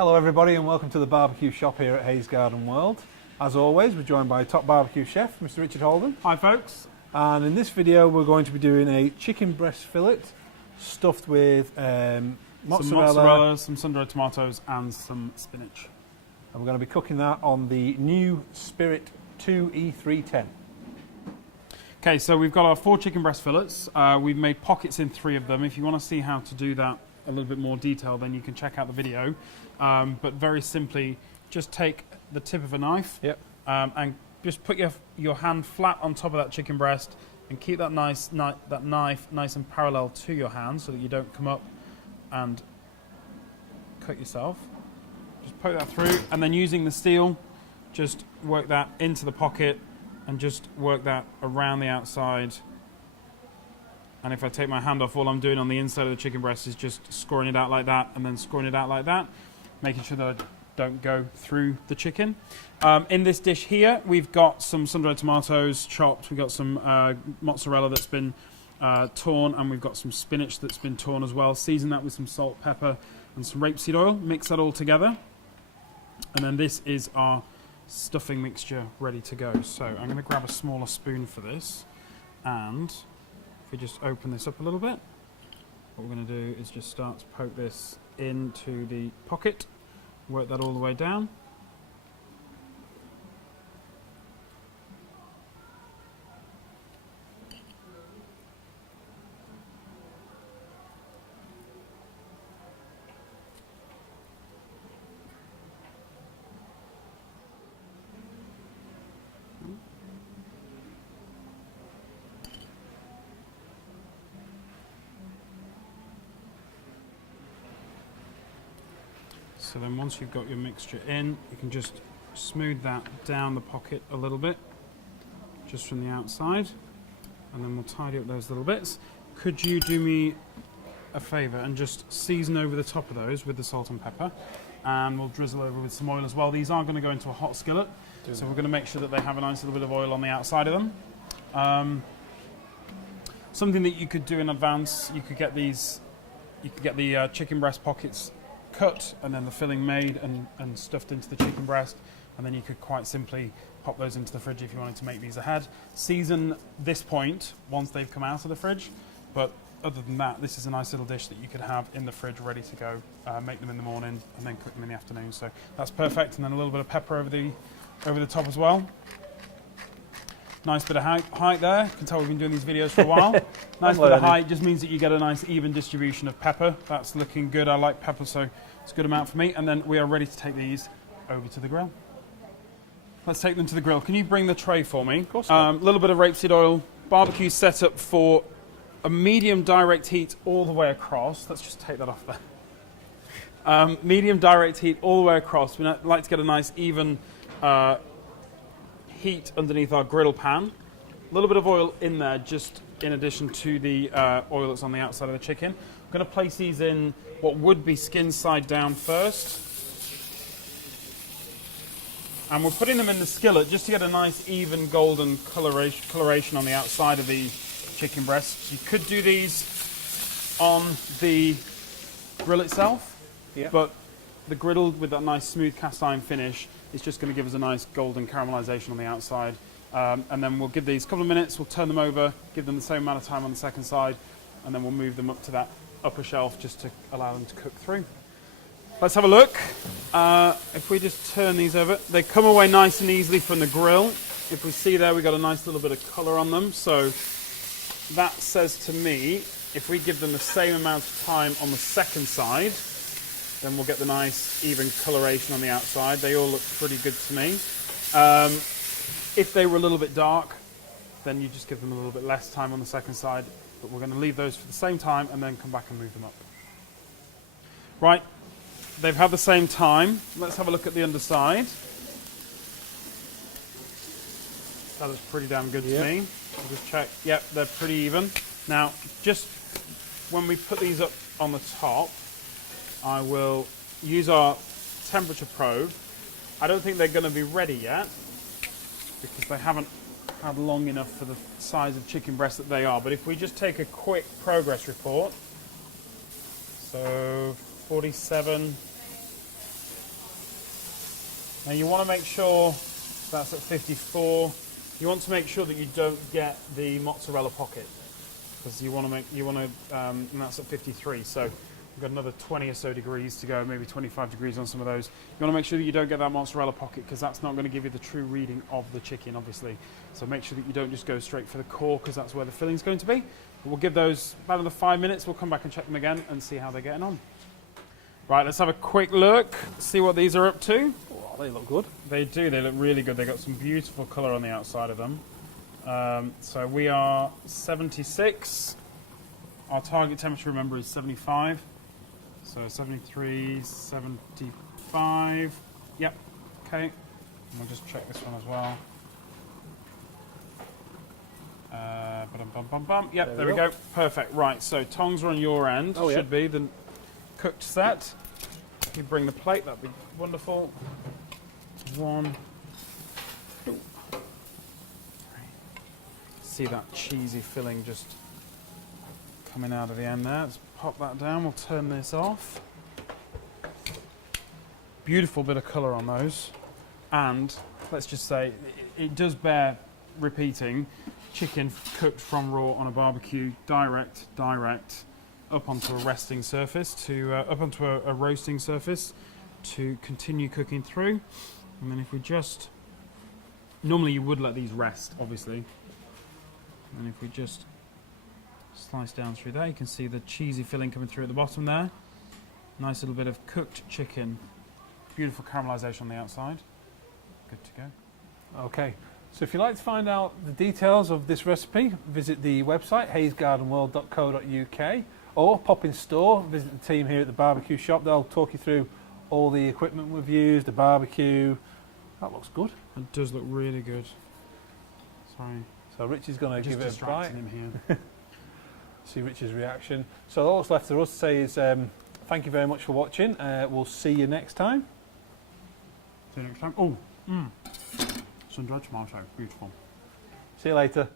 Hello everybody and welcome to the barbecue shop here at Hayes Garden World. As always, we're joined by top barbecue chef, Mr. Richard Holden. Hi folks. And in this video we're going to be doing a chicken breast fillet stuffed with mozzarella, some sun-dried tomatoes and some spinach. And we're going to be cooking that on the new Spirit 2 E310. Okay, so we've got our 4 chicken breast fillets. We've made pockets in 3 of them. If you want to see how to do that a little bit more detail, then you can check out the video. But very simply, just take the tip of a knife and just put your hand flat on top of that chicken breast and keep that knife nice and parallel to your hand so that you don't come up and cut yourself. Just poke that through, and then using the steel, just work that into the pocket and just work that around the outside. And if I take my hand off, all I'm doing on the inside of the chicken breast is just scoring it out like that and then scoring it out like that, making sure that I don't go through the chicken. In this dish here, we've got some sun-dried tomatoes chopped, we've got some mozzarella that's been torn, and we've got some spinach that's been torn as well. Season that with some salt, pepper and some rapeseed oil. Mix that all together. And then this is our stuffing mixture ready to go. So I'm going to grab a smaller spoon for this, and if we just open this up a little bit, what we're going to do is just start to poke this into the pocket, work that all the way down. So then once you've got your mixture in, you can just smooth that down the pocket a little bit, just from the outside, and then we'll tidy up those little bits. Could you do me a favour and just season over the top of those with the salt and pepper, and we'll drizzle over with some oil as well. These are going to go into a hot skillet, so we're going to make sure that they have a nice little bit of oil on the outside of them. Something that you could do in advance, you could get the chicken breast pockets cut and then the filling made and stuffed into the chicken breast, and then you could quite simply pop those into the fridge if you wanted to make these ahead. Season this point once they've come out of the fridge, but other than that, this is a nice little dish that you could have in the fridge ready to go. Make them in the morning and then cook them in the afternoon, so that's perfect. And then a little bit of pepper over the top as well. Nice bit of height there. You can tell we've been doing these videos for a while. Nice bit of height just means that you get a nice even distribution of pepper. That's looking good. I like pepper, so it's a good amount for me. And then we are ready to take these over to the grill. Let's take them to the grill. Can you bring the tray for me? Of course. A little bit of rapeseed oil. Barbecue set up for a medium direct heat all the way across. Let's just take that off there. Medium direct heat all the way across. We like to get a nice even heat underneath our griddle pan. A little bit of oil in there, just in addition to the oil that's on the outside of the chicken. I'm going to place these in what would be skin side down first. And we're putting them in the skillet just to get a nice even golden coloration on the outside of the chicken breast. You could do these on the grill itself, but the griddle with that nice smooth cast iron finish is just going to give us a nice golden caramelization on the outside. And then we'll give these a couple of minutes, we'll turn them over, give them the same amount of time on the second side, and then we'll move them up to that upper shelf just to allow them to cook through. Let's have a look. If we just turn these over, they come away nice and easily from the grill. If we see there, we've got a nice little bit of colour on them. So that says to me, if we give them the same amount of time on the second side, then we'll get the nice even coloration on the outside. They all look pretty good to me. If they were a little bit dark, then you just give them a little bit less time on the second side, but we're going to leave those for the same time and then come back and move them up. Right, they've had the same time. Let's have a look at the underside. That looks pretty damn good to me. I'll just check. Yep, they're pretty even. Now, just when we put these up on the top, I will use our temperature probe. I don't think they're going to be ready yet because they haven't had long enough for the size of chicken breast that they are. But if we just take a quick progress report, so 47, Now you want to make sure that's at 54. You want to make sure that you don't get the mozzarella pocket, because and that's at 53. So we've got another 20 or so degrees to go, maybe 25 degrees on some of those. You want to make sure that you don't get that mozzarella pocket, because that's not going to give you the true reading of the chicken, obviously. So make sure that you don't just go straight for the core, because that's where the filling's going to be. But we'll give those about another 5 minutes. We'll come back and check them again and see how they're getting on. Right, let's have a quick look, see what these are up to. Oh, they look good. They do, they look really good. They've got some beautiful colour on the outside of them. So we are 76. Our target temperature, remember, is 75. So 73, 75. Yep, okay. And we'll just check this one as well. Yep, there we go. Perfect. Right, so tongs are on your end. Should be the cooked set. If you bring the plate, that'd be wonderful. 1, 2, 3. See that cheesy filling just coming out of the end there. Let's pop that down. We'll turn this off. Beautiful bit of colour on those. And let's just say it does bear repeating. Chicken cooked from raw on a barbecue, direct, up onto a resting surface, up onto a roasting surface to continue cooking through. And then if we just, normally you would let these rest, obviously. And if we just slice down through there, you can see the cheesy filling coming through at the bottom there. Nice little bit of cooked chicken. Beautiful caramelisation on the outside. Good to go. Okay, so if you'd like to find out the details of this recipe, visit the website hayesgardenworld.co.uk, or pop in store, visit the team here at the barbecue shop. They'll talk you through all the equipment we've used, the barbecue. That looks good. It does look really good. Sorry. So Rich is going to give it a bite. Him here. See Rich's reaction. So all that's left for us to say is thank you very much for watching. We'll see you next time. See you next time. Oh, sun-dried tomato, beautiful. See you later.